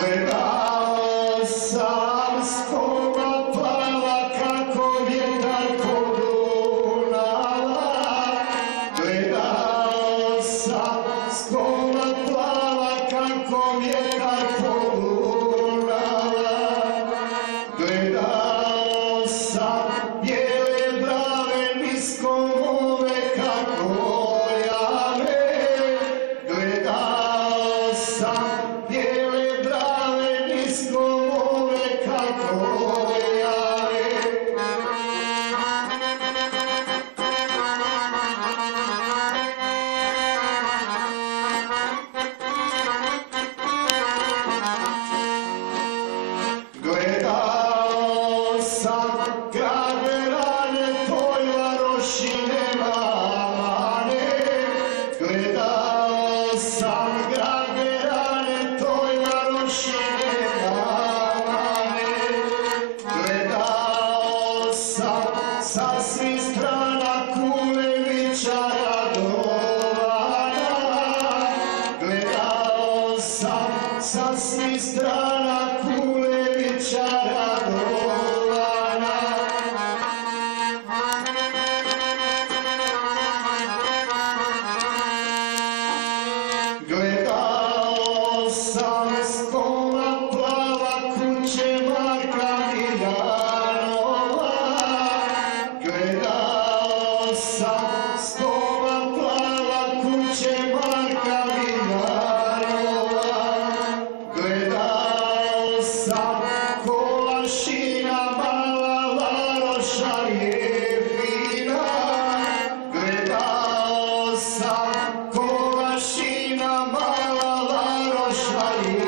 Gledao sam skoma plava kako vjetar podunala. Gledao sam skoma plava kako vjetar podunala. Gledao sam bijele brave niskomove kako jave. Gledao sam bijele brave niskomove kako jave. Gledao sam grad Verane, toj varoši nema mane. Gledao sam grad Verane, toj varoši nema mane. Gledao sam sa svih strana Kulevića Radovana. Gledao sam sa svih strana Kulevića Radovana. Gledao sam skoma plava kuće Marka Miljanova. Gledao sam skoma plava kuće Marka Miljanova. Gledao sam Kolašina mala varoša je fina. Gledao sam Kolašina mala varoša je